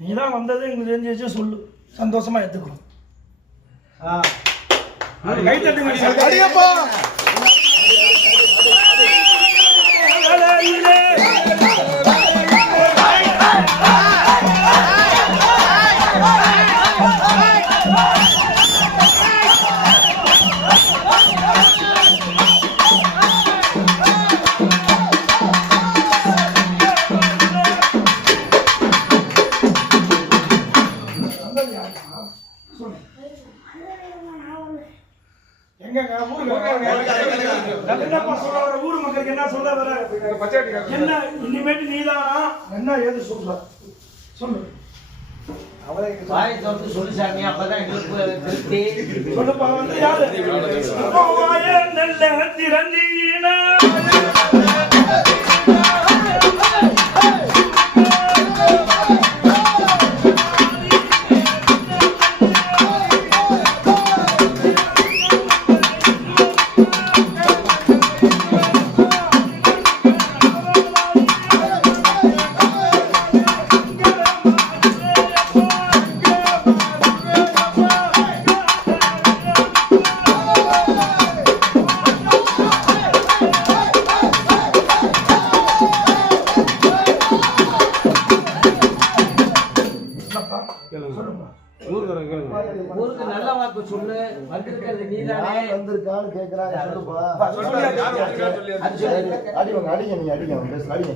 நீ தான் வந்தது எங்களுக்கு தெரிஞ்சு சொல்லு. சந்தோஷமா எடுத்துக்கிறோம் கை தட்டுங்க சொல்லு சாமி அப்பதான் எங்களுக்கு திருப்தி. சொல்லுப்பா வந்து யாரு? நல்ல திறந்தீனா அடிங்க நீங்க அடிங்க அவங்க பேச அடிங்க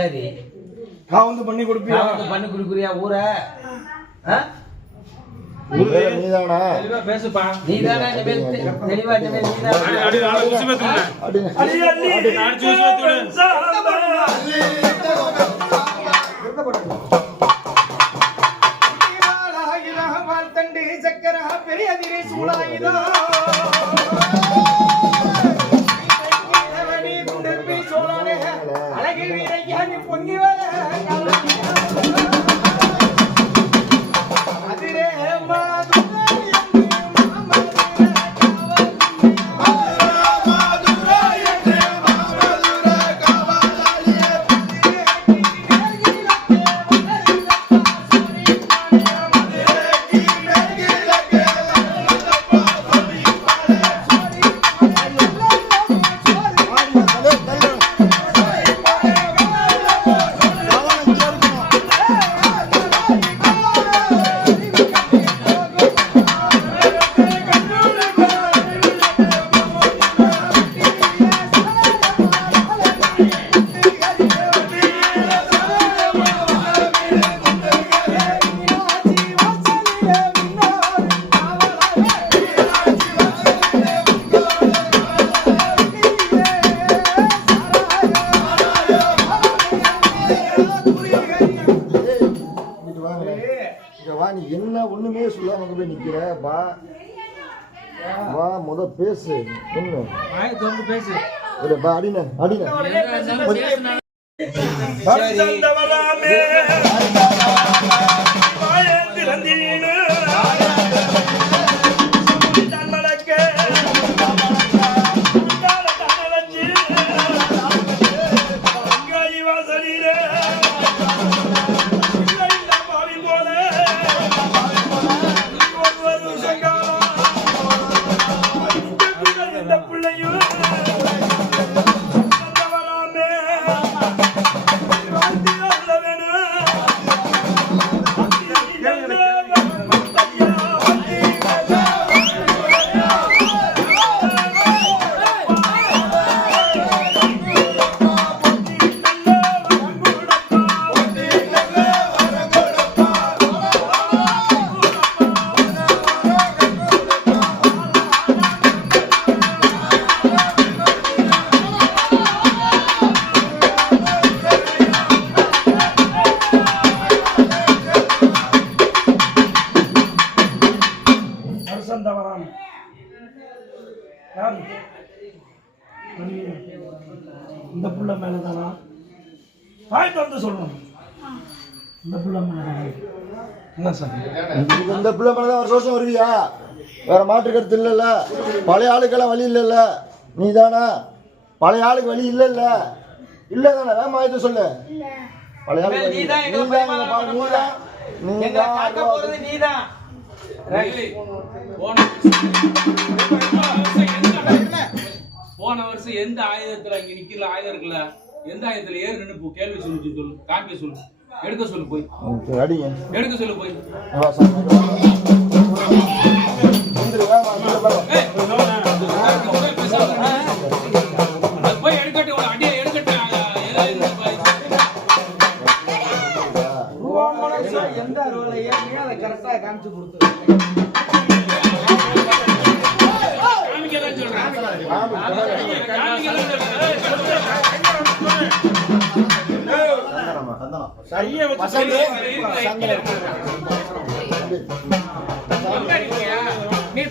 சரி நான் வந்து பண்ணி கொடுப்பியா நான் வந்து பண்ணி கொடுக்குறியா ஊரை? நீதானா தெளிவா இனிமேல் நீதானே சக்கரா பெரிய சூழாயுதோ பொங்கி போய் நிக்கிற வா. வா முத பேசு இல்ல வா அடின அடின. இந்த புள்ள மேல தானா வாய் திறந்து சொல்லணும். இந்த புள்ள மேல தானா என்ன சார்? இதுக்கு இந்த பிள்ளை மேலே தான் ஒரு ரோஷம் வருவியா? வேற மாற்று கருத்து இல்லைல்ல. பழைய ஆளுக்கெல்லாம் வழி இல்லைல்ல. நீ தானா பழைய ஆளுக்கு வழி இல்லைல்ல. இல்லை. தானே வேமா இது சொல்லு இல்ல பழைய ஆளுக்கு நீ தான் நீ தான் நீ தான் போன வருஷம் எந்த ஆயுதத்துல இங்க நிக்கிற ஆயுதம் இருக்குல்ல எந்த ஆயுதத்துல ஏறு நின்னு போ கேள்வி சொல்லு சொல்லு காமிக்க சொல்லு எடுக்க சொல்லு போய். எடுக்க சொல்லு போய். வா, கையை வச்சு? நீ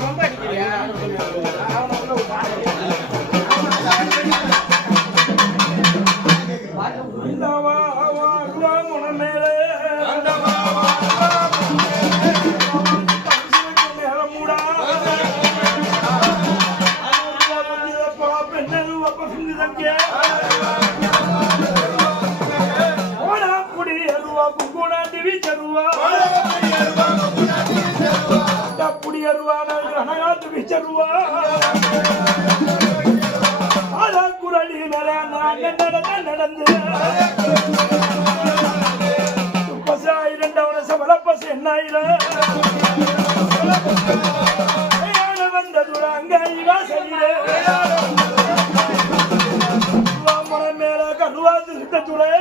சபல வந்த என்னாயிர வாசலிலே முறை மேல கருவாது துளை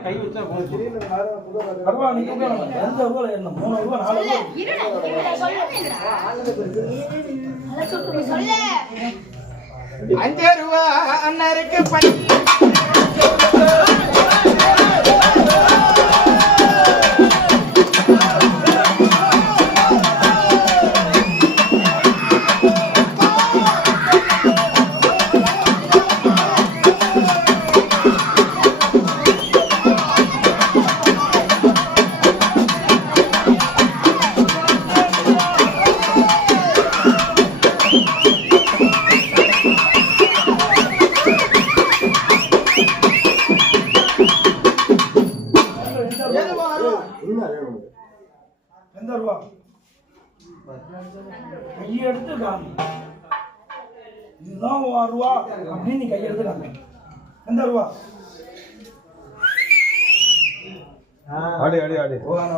கை வச்சா நீங்க எந்த மூணு அருவா நாலு அருவா அஞ்சு ரூபா அண்ணருக்கு பணி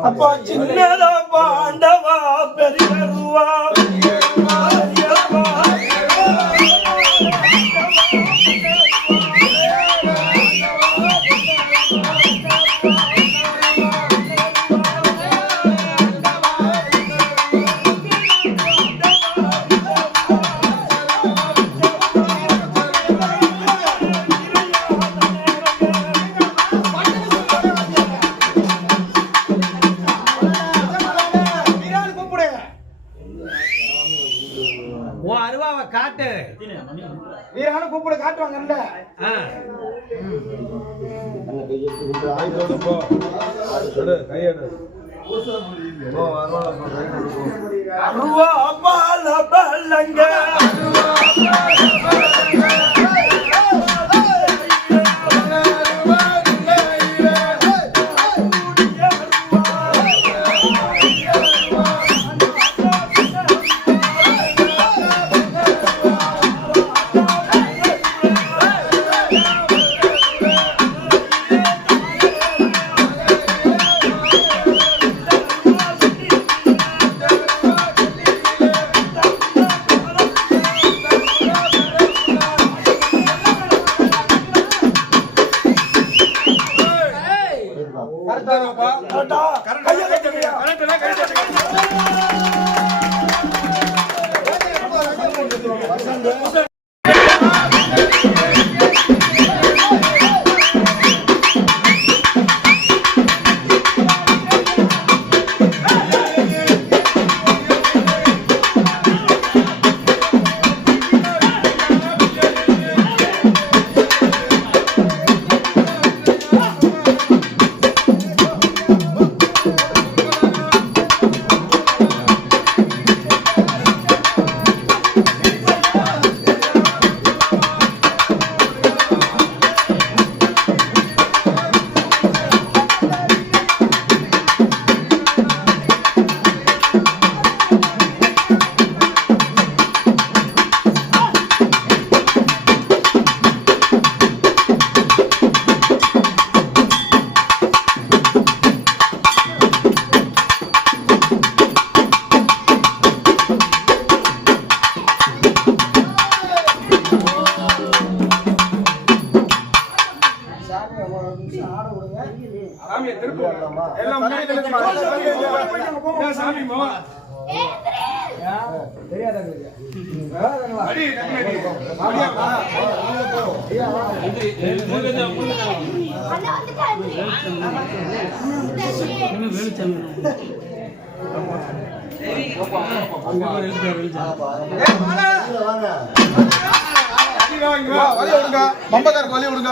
அப்பா சின்னதா பாண்டவா பெரியருவா சொல்றாங்கல்ல அருவா பல்லங்க. அருவா சாமியை திருப்பி எல்லாம் சாமி மாவா விடுங்க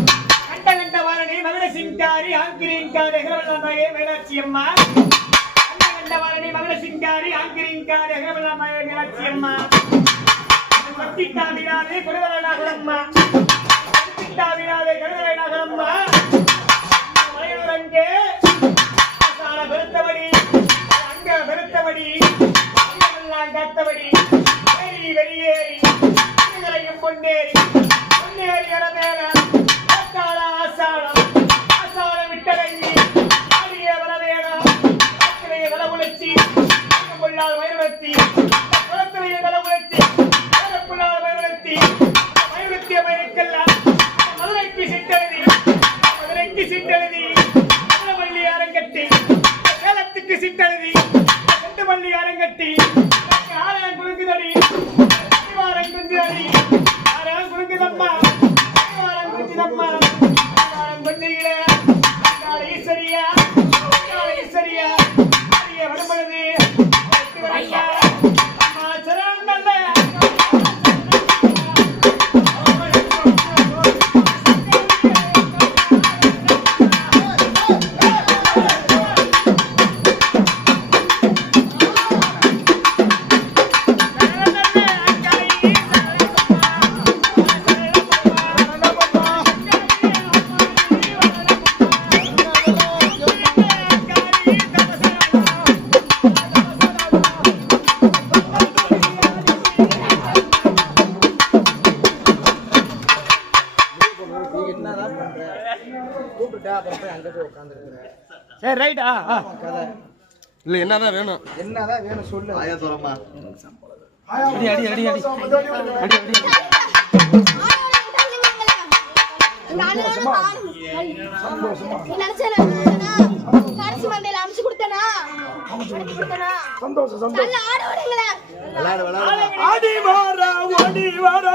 மதுர சிங்காரி ஆங்கிரிங்கா நெகரவல்லமயே மீனாட்சி அம்மா கண்டவாரணி மதுர சிங்காரி ஆங்கிரிங்கா நெகரவல்லமயே மீனாட்சி அம்மா பக்தி தாமிராதே குருவர நாகரம்மா பக்தி விட்டு அப்புறம் போய் அங்கே போய் உட்காந்துருக்குறேன் சரி ரைட்டா ஆ கதை. இல்லை என்னதான் வேணும்? என்னதான் வேணும் சொல்லு. ஆயா தோரம்மா அடி அடி அடி அடி. அடி அடி. சந்தோஷம். விளாடு விளாடு ஆடி வார ஓடி வார.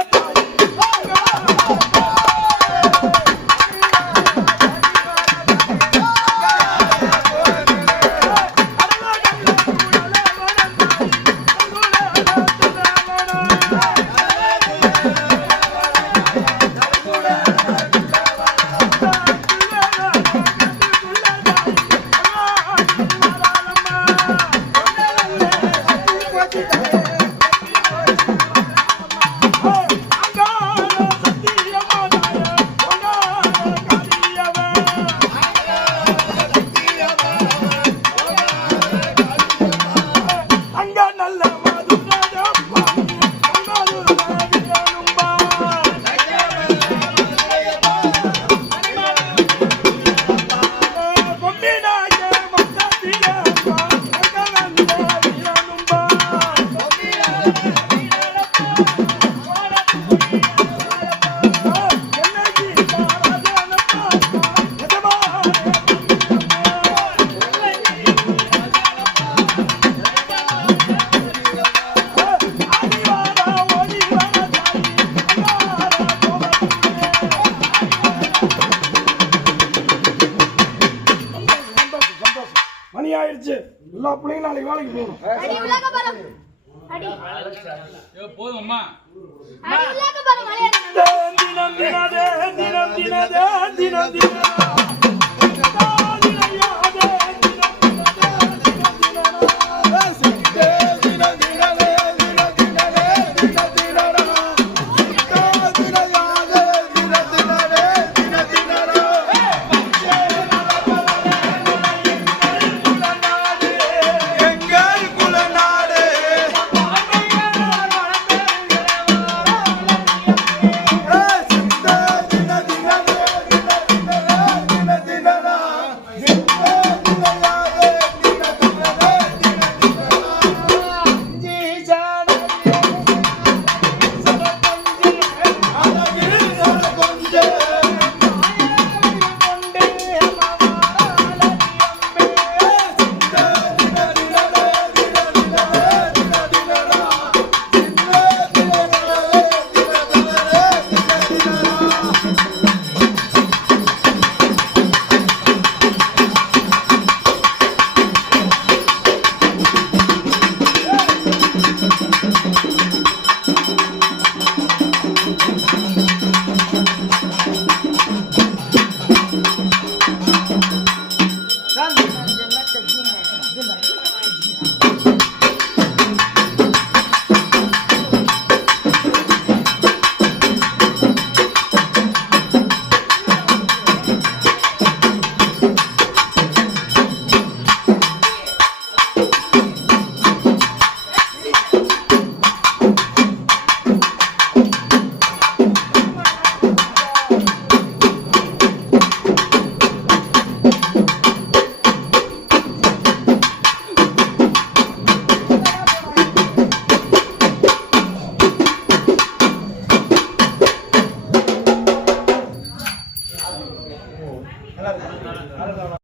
தினம் தினதே தினம்